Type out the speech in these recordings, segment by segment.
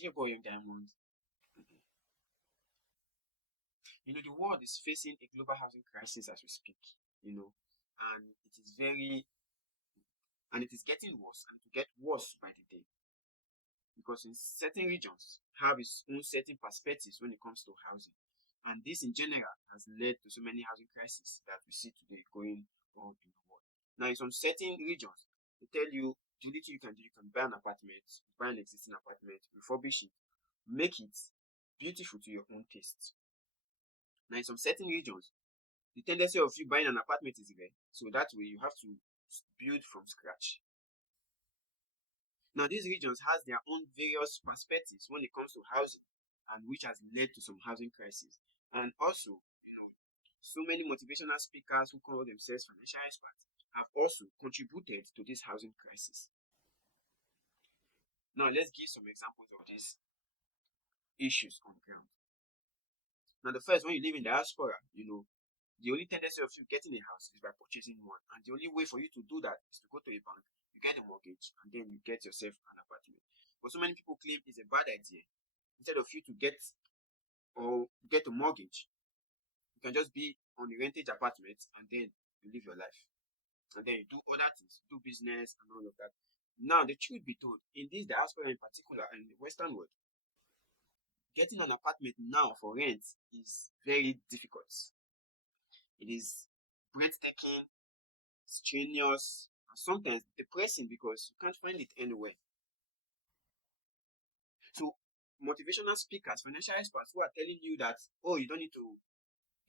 Dear boy, young diamond, the world is facing a global housing crisis as we speak, you know, and it is getting worse and it will get worse by the day because in certain regions have its own certain perspectives when it comes to housing. And this in general has led to so many housing crises that we see today going on in the world. Now, in some certain regions, they tell you the little you can buy an apartment, buy an existing apartment, refurbish it, make it beautiful to your own taste. Now, in some certain regions, the tendency of you buying an apartment is there. So that way you have to build from scratch. Now, these regions has their own various perspectives when it comes to housing, and which has led to some housing crisis. And also, so many motivational speakers who call themselves financial experts have also contributed to this housing crisis. Now, let's give some examples of these issues on ground. Now, the first, when you live in diaspora, the only tendency of you getting a house is by purchasing one. And the only way for you to do that is to go to a bank, you get a mortgage, and then you get yourself an apartment. But so many people claim it's a bad idea. Instead of you to get a mortgage, you can just be on a rented apartment and then you live your life. And then you do other things, do business and all of that. Now, the truth be told, in this diaspora in particular, and in the Western world, getting an apartment now for rent is very difficult. It is breathtaking, strenuous, and sometimes depressing because you can't find it anywhere. So, motivational speakers, financial experts who are telling you that, oh, you don't need to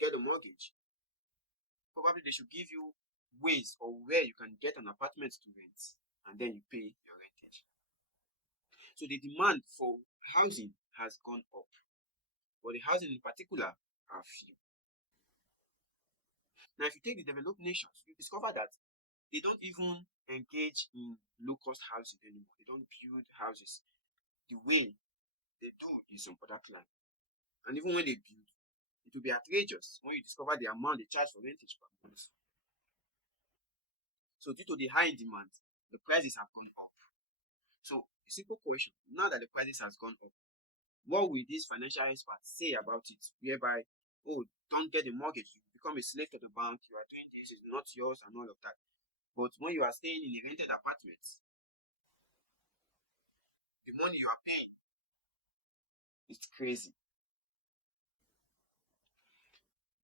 get a mortgage, probably they should give you ways or where you can get an apartment to rent and then you pay your rentage. So, the demand for housing has gone up, but the housing in particular are few. Now, if you take the developed nations, you discover that they don't even engage in low-cost housing anymore. They don't build houses the way they do in some other climes. And even when they build, it will be outrageous when you discover the amount they charge for rentage per month. So due to the high demand, the prices have gone up. So a simple question, now that the prices has gone up, what will these financial experts say about it? Whereby, oh, don't get a mortgage, you become a slave to the bank, you are doing this, it's not yours and all of that. But when you are staying in a rented apartment, the money you are paying is crazy.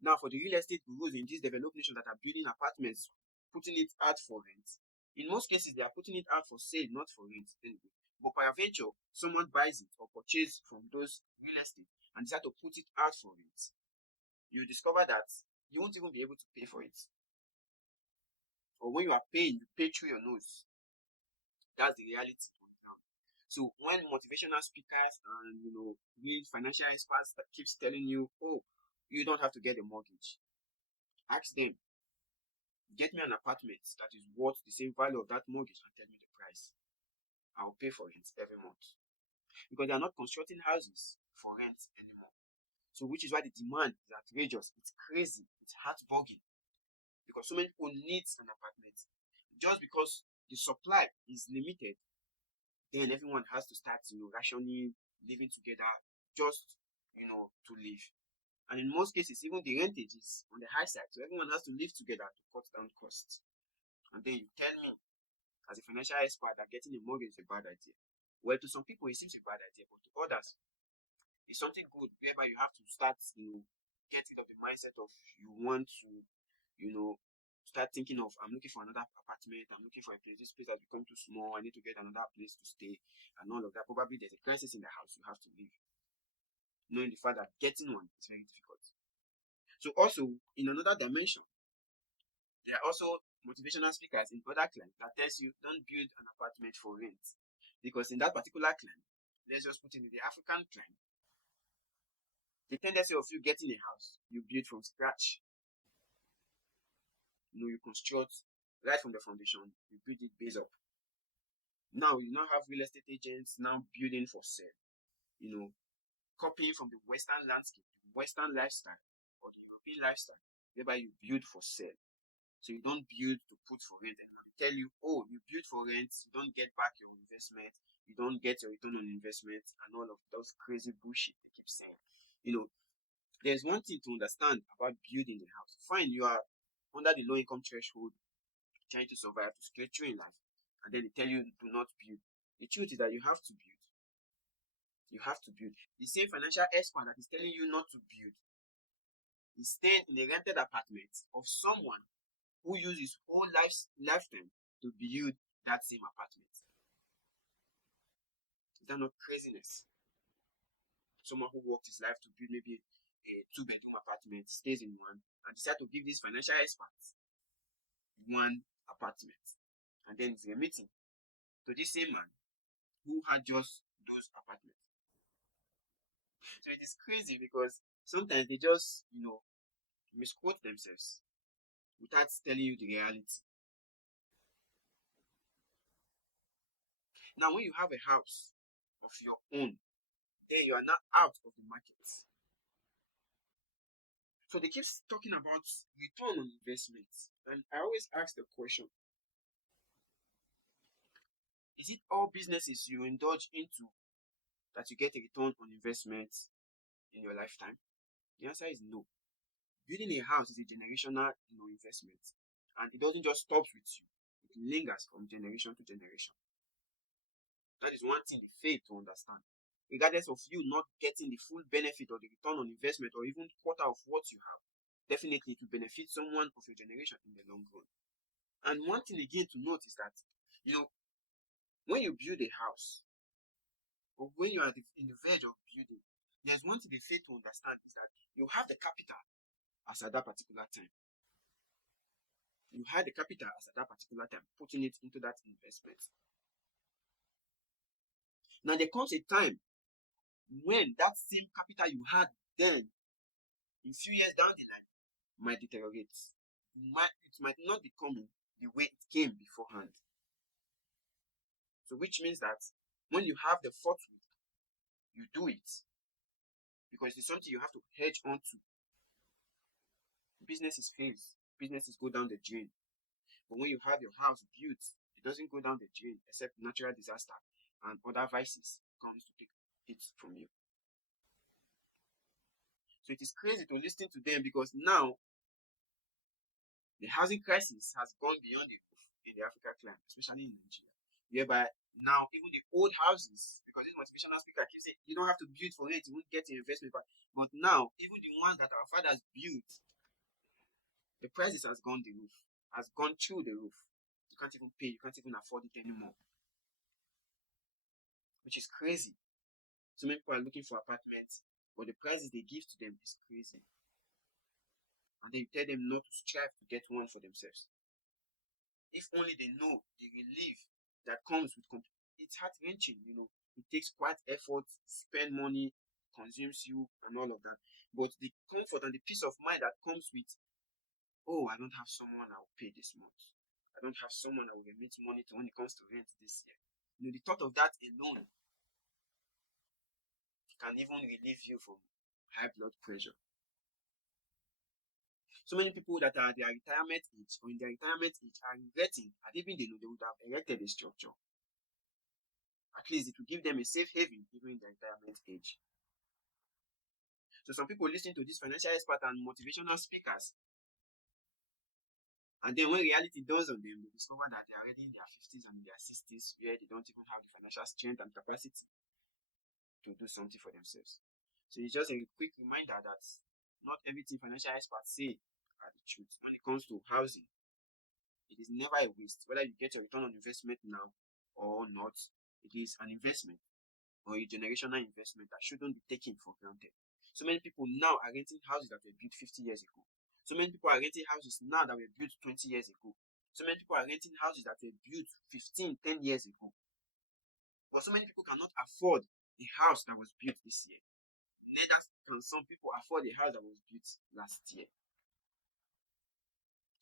Now, for the real estate gurus in these developed nations that are building apartments, putting it out for rent, in most cases, they are putting it out for sale, not for rent anyway. But peradventure, someone buys it or purchases from those real estate and decide to put it out for rent, you discover that you won't even be able to pay for it. Or when you are paying, you pay through your nose. That's the reality on ground. So when motivational speakers and real financial experts that keeps telling you, oh, you don't have to get a mortgage, ask them, get me an apartment that is worth the same value of that mortgage and tell me the price. I'll pay for it every month. Because they are not constructing houses for rent anymore. So which is why the demand is outrageous. It's crazy. It's heart-bogging. Because so many people need an apartment. Just because the supply is limited, then everyone has to start, rationing, living together, just, to live. And in most cases, even the rentage is on the high side. So everyone has to live together to cut down costs. And then you tell me, as a financial expert, that getting a mortgage is a bad idea. Well, to some people, it seems a bad idea, but to others, it's something good whereby you have to start, get rid of the mindset of you want to, start thinking of, I'm looking for another apartment, I'm looking for a place, this place has become too small, I need to get another place to stay, and all of that. Probably there's a crisis in the house, you have to leave. Knowing the fact that getting one is very difficult. So also, in another dimension, there are also motivational speakers in other climes that tells you don't build an apartment for rent. Because in that particular climb, let's just put it in the African climb, the tendency of you getting a house, you build from scratch. You construct right from the foundation, you build it base up. Now, you now have real estate agents now building for sale, copying from the Western landscape, the Western lifestyle, or the European lifestyle, whereby you build for sale. So you don't build to put for rent anymore. They tell you, oh, you build for rent, you don't get back your investment, you don't get your return on investment and all of those crazy bullshit they keep saying. There's one thing to understand about building a house. Fine, you are under the low income threshold, trying to survive, to scale through in life, and then they tell you do not build. The truth is that you have to build. You have to build. The same financial expert that is telling you not to build is staying in a rented apartment of someone who used his whole lifetime to build that same apartment. Is that not craziness? Someone who worked his life to build maybe a 2-bedroom apartment, stays in one, and decide to give these financial experts one apartment, and then it's a meeting to this same man who had just those apartments. So it is crazy because sometimes they just, misquote themselves without telling you the reality. Now, when you have a house of your own, then you are not out of the market. So they keep talking about return on investment. And I always ask the question, is it all businesses you indulge into that you get a return on investment in your lifetime? The answer is no. Building a house is a generational investment. And it doesn't just stop with you. It lingers from generation to generation. That is one thing they fail to understand. Regardless of you not getting the full benefit of the return on investment or even quarter of what you have, definitely it will benefit someone of your generation in the long run. And one thing again to note is that, when you build a house, or when you are in the verge of building, there's one thing they fail to understand is that you have the capital as at that particular time. You had the capital as at that particular time, putting it into that investment. Now there comes a time when that same capital you had then, in few years down the line, might deteriorate. It might not be coming the way it came beforehand. So which means that when you have the fortune, you do it. Because it's something you have to hedge onto. Businesses fail. Businesses go down the drain. But when you have your house built, it doesn't go down the drain except natural disaster and other vices comes to take it from you. So it is crazy to listen to them because now the housing crisis has gone beyond the roof in the African climate, especially in Nigeria, whereby now even the old houses, because this motivational speaker keeps saying you don't have to build for it, you won't get an investment back. But now even the ones that our fathers built, the prices has gone through the roof. You can't even pay, you can't even afford it anymore, which is crazy. So many people are looking for apartments, but the prices they give to them is crazy. And then you tell them not to strive to get one for themselves. If only they know the relief that comes with it's heart-wrenching, It takes quite effort, spend money, consumes you, and all of that. But the comfort and the peace of mind that comes with, oh, I don't have someone I will pay this month. I don't have someone I will remit money to when it comes to rent this year. The thought of that alone can even relieve you from high blood pressure. So many people that are at their retirement age or in their retirement age are regretting, and even they know they would have erected a structure. At least it will give them a safe haven even in their retirement age. So some people listen to these financial experts and motivational speakers, and then when reality dawns on them, they discover that they are already in their 50s and their 60s, where they don't even have the financial strength and capacity to do something for themselves. So it's just a quick reminder that not everything financial experts say are the truth. When it comes to housing, it is never a waste. Whether you get your return on investment now or not, it is an investment or a generational investment that shouldn't be taken for granted. So many people now are renting houses that were built 50 years ago. So many people are renting houses now that were built 20 years ago. So many people are renting houses that were built 10 years ago. But so many people cannot afford the house that was built this year. Neither can some people afford the house that was built last year.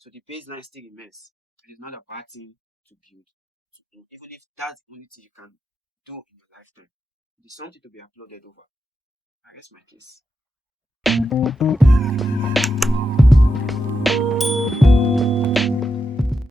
So the baseline still remains. It is not a bad thing to build. Even if that's the only thing you can do in your lifetime. It is something to be applauded over. I rest my case.